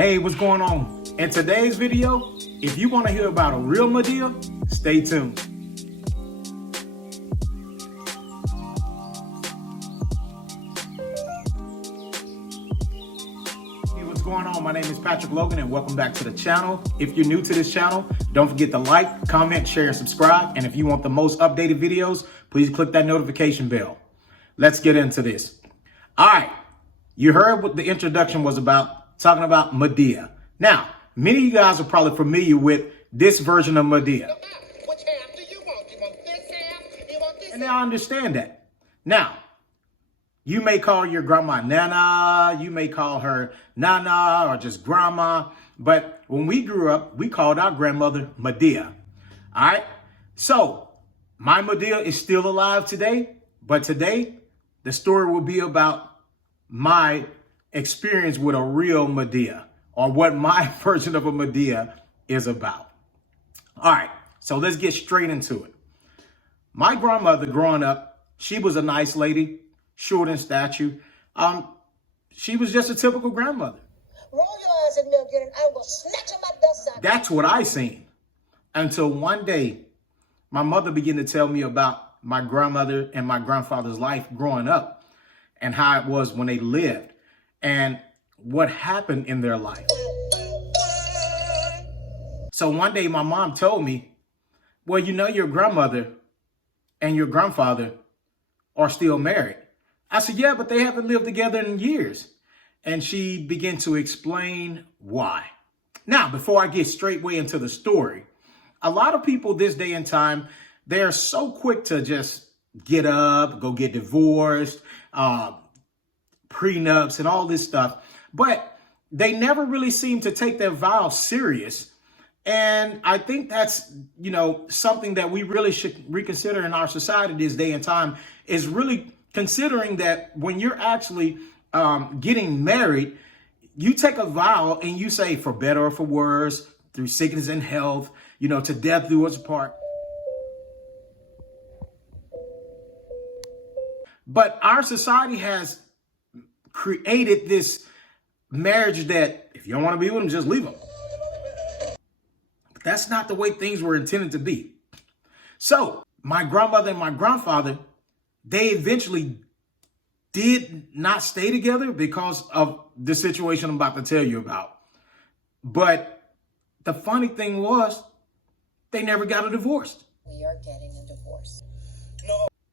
Hey, what's going on? In today's video, if you want to hear about a real Madea, stay tuned. Hey, what's going on? My name is Patrick Logan and welcome back to the channel. If you're new to this channel, don't forget to like, comment, share, and subscribe. And if you want the most updated videos, please click that notification bell. Let's get into this. All right, you heard what the introduction was about, talking about Madea. Now, many of you guys are probably familiar with this version of Madea. Which half do you want? You want this half? You want this And I understand that. Now, you may call your grandma Nana, you may call her Nana or just Grandma, but when we grew up, we called our grandmother Madea. All right? So, my Madea is still alive today, but today, the story will be about my experience with a real Madea, or what my version of a Madea is about. All right, so let's get straight into it. My grandmother growing up, she was a nice lady, short in stature. She was just a typical grandmother. Roll your eyes at me again and I will snatch my dust out. That's what I seen. Until one day, my mother began to tell me about my grandmother and my grandfather's life growing up and how it was when they lived and what happened in their life. So one day my mom told me, well, you know, your grandmother and your grandfather are still married. I said, yeah, but they haven't lived together in years. And she began to explain why. Now, before I get straightway into the story, a lot of people this day and time, they're so quick to just get up, go get divorced, prenups and all this stuff. But they never really seem to take their vows serious. And I think that's, something that we really should reconsider in our society this day and time, is really considering that when you're actually getting married, you take a vow and you say, for better or for worse, through sickness and health, to death do us part. But our society has created this marriage that if you don't want to be with them, just leave them. But that's not the way things were intended to be. So my grandmother and my grandfather, they eventually did not stay together because of the situation I'm about to tell you about. But the funny thing was, they never got a divorce. We are getting a divorce.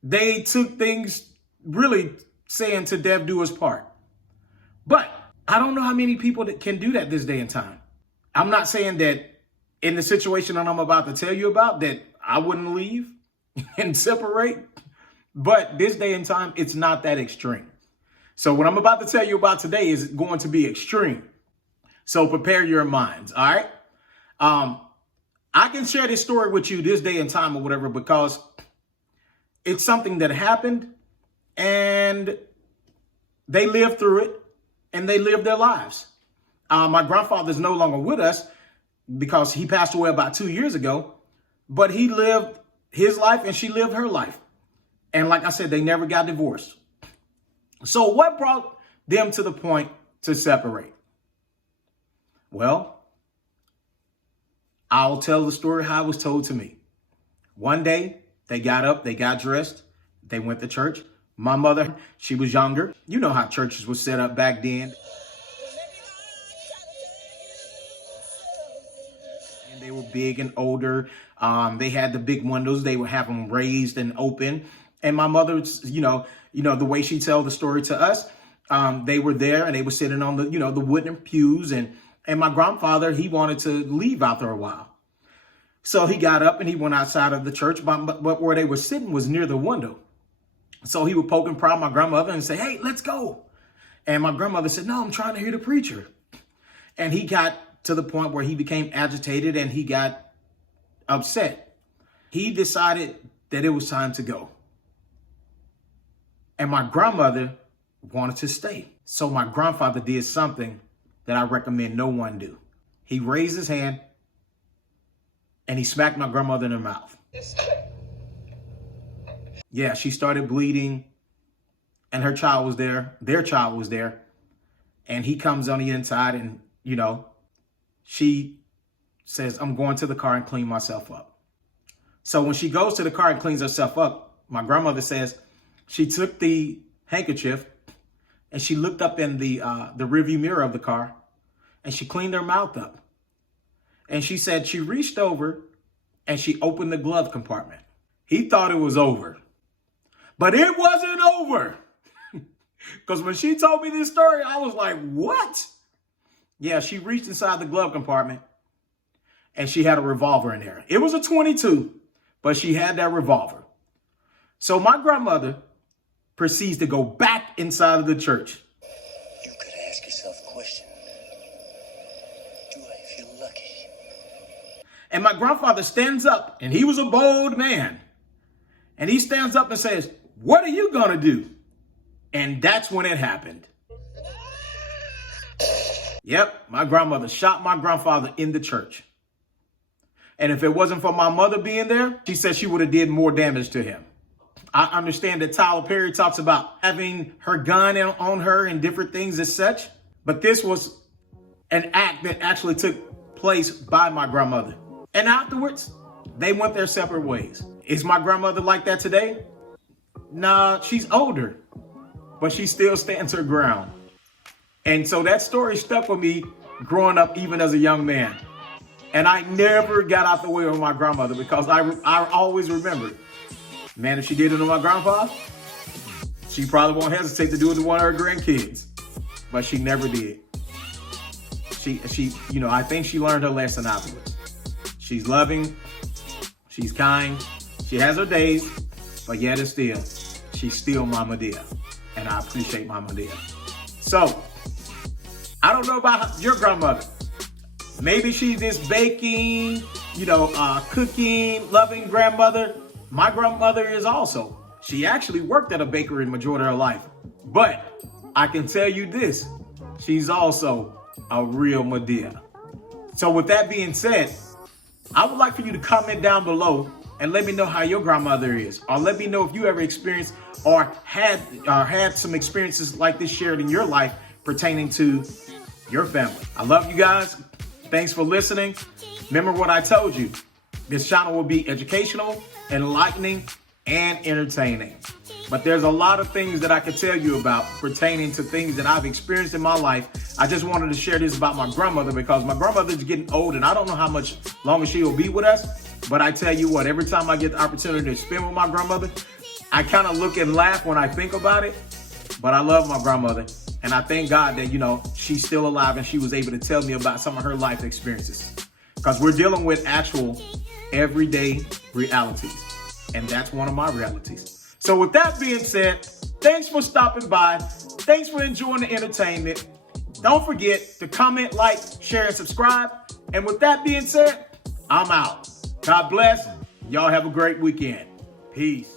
They took things really saying to death do us part. But I don't know how many people that can do that this day and time. I'm not saying that in the situation that I'm about to tell you about that I wouldn't leave and separate. But this day and time, it's not that extreme. So what I'm about to tell you about today is going to be extreme. So prepare your minds, all right? I can share this story with you this day and time or whatever because it's something that happened and they lived through it and they lived their lives. My grandfather's no longer with us because he passed away about 2 years ago, but he lived his life and she lived her life. And like I said, they never got divorced. So what brought them to the point to separate? Well, I'll tell the story how it was told to me. One day, they got up, they got dressed, they went to church. My mother, she was younger. You know how churches were set up back then. And they were big and older. They had the big windows. They would have them raised and open. And my mother, the way she tells the story to us, they were there and they were sitting on the, the wooden pews. And my grandfather, he wanted to leave after a while. So he got up and he went outside of the church, but where they were sitting was near the window. So he would poke and prod my grandmother and say, hey, let's go. And my grandmother said, no, I'm trying to hear the preacher. And he got to the point where he became agitated and he got upset. He decided that it was time to go. And my grandmother wanted to stay. So my grandfather did something that I recommend no one do. He raised his hand and he smacked my grandmother in her mouth. Yeah, she started bleeding and her child was there. Their child was there. And he comes on the inside and, she says, I'm going to the car and clean myself up. So when she goes to the car and cleans herself up, my grandmother says she took the handkerchief and she looked up in the rearview mirror of the car and she cleaned her mouth up. And she said she reached over and she opened the glove compartment. He thought it was over, but it wasn't over. Because when she told me this story, I was like, what? Yeah, she reached inside the glove compartment and she had a revolver in there. It was a .22, but she had that revolver. So my grandmother proceeds to go back inside of the church. You could ask yourself a question. Do I feel lucky? And my grandfather stands up, and he was a bold man. And he stands up and says, what are you going to do? And that's when it happened. Yep, my grandmother shot my grandfather in the church. And if it wasn't for my mother being there, she said she would have did more damage to him. I understand that Tyler Perry talks about having her gun on her and different things as such. But this was an act that actually took place by my grandmother. And afterwards, they went their separate ways. Is my grandmother like that today? Nah, she's older, but she still stands her ground. And so that story stuck with me growing up, even as a young man. And I never got out the way of my grandmother because I always remembered, man, if she did it to my grandpa, she probably won't hesitate to do it to one of her grandkids. But she never did. She, I think she learned her lesson afterwards. She's loving, she's kind, she has her days, but yet and still, she's still my Madea. And I appreciate my Madea. So, I don't know about your grandmother. Maybe she's this baking, cooking, loving grandmother. My grandmother is also. She actually worked at a bakery the majority of her life. But I can tell you this, she's also a real Madea. So with that being said, I would like for you to comment down below and let me know how your grandmother is. Or let me know if you ever experienced or had some experiences like this shared in your life pertaining to your family. I love you guys. Thanks for listening. Remember what I told you. This channel will be educational, enlightening, and entertaining. But there's a lot of things that I could tell you about pertaining to things that I've experienced in my life. I just wanted to share this about my grandmother because my grandmother's getting old and I don't know how much longer she will be with us. But I tell you what, every time I get the opportunity to spend with my grandmother, I kind of look and laugh when I think about it. But I love my grandmother. And I thank God that, she's still alive and she was able to tell me about some of her life experiences. Because we're dealing with actual everyday realities. And that's one of my realities. So with that being said, thanks for stopping by. Thanks for enjoying the entertainment. Don't forget to comment, like, share, and subscribe. And with that being said, I'm out. God bless. Y'all have a great weekend. Peace.